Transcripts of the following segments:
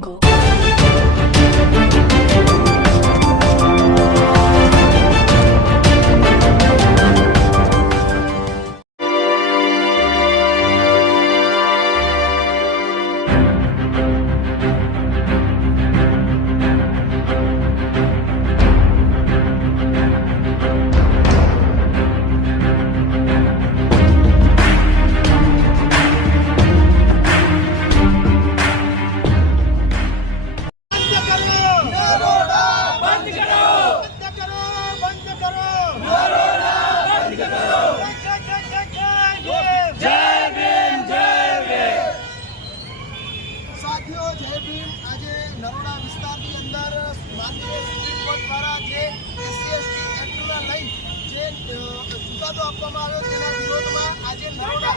Go. साथियों जय भीम। आज नरोड़ा विस्तार की अंदर माननीय सुप्रीम कोर्ट द्वारा जे SC/ST एक्टना लई जे चुकादो आपवामां आव्यो तेना विरोधमां आज नरोड़ा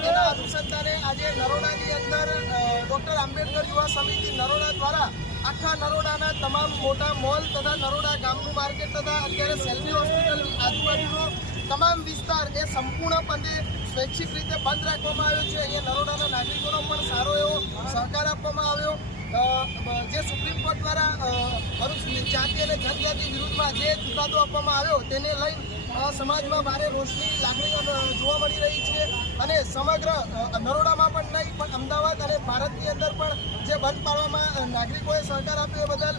तेना अनुसंधाने आज नरोड़ानी अंदर डॉक्टर आंबेडकर युवा समिति नरोड़ा द्वारा आखा नरोड़ाना तमाम मोटा मॉल तथा नरोड़ा गामनु मार्केट तथा अत्यारे सेल्वी होस्पिटल आजूबाजूनो તમામ વિસ્તાર એ સંપૂર્ણપણે સ્વૈચ્છિક રીતે બંધ રાખવામાં આવ્યો છે। અહીંયા નરોડાના નાગરિકોનો પણ સારો એવો સહકાર આપવામાં આવ્યો। જે સુપ્રીમ કોર્ટ દ્વારા અનુસૂચિત જાતિ અને જનજાતિ વિરુદ્ધમાં જે ચુકાદો આપવામાં આવ્યો તેને લઈ સમાજમાં ભારે રોષની લાગણીઓ જોવા મળી રહી છે અને સમગ્ર નરોડામાં પણ નહીં પણ અમદાવાદ અને ભારતની અંદર પણ જે બંધ પાડવામાં નાગરિકોએ સહકાર આપ્યો એ બદલ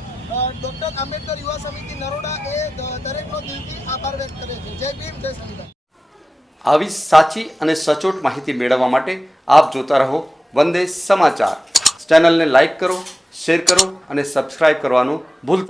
ડૉક્ટર આંબેડકર યુવા સમિતિ નરોડા એ દરેકનો દિલથી આભાર વ્યક્ત કરે છે। જય ભીમ જય સંવિધાન। આવી સાચી અને સચોટ માહિતી મેળવવા માટે આપ જોતા રહો વંદે સમાચાર। ચેનલને લાઈક કરો, શેર કરો અને સબસ્ક્રાઇબ કરવાનું ભૂલતા